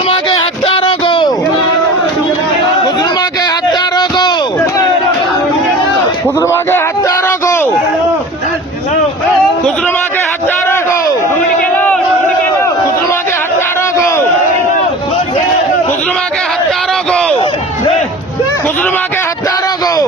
खुजरमा के हत्यारों को, खुजरमा के हत्यारों को, खुजरमा के हत्यारों को, खुजरमा के हत्यारों को, खुजरमा के हत्यारों को, खुजरमा के हत्यारों को, खुजरमा के हत्यारों को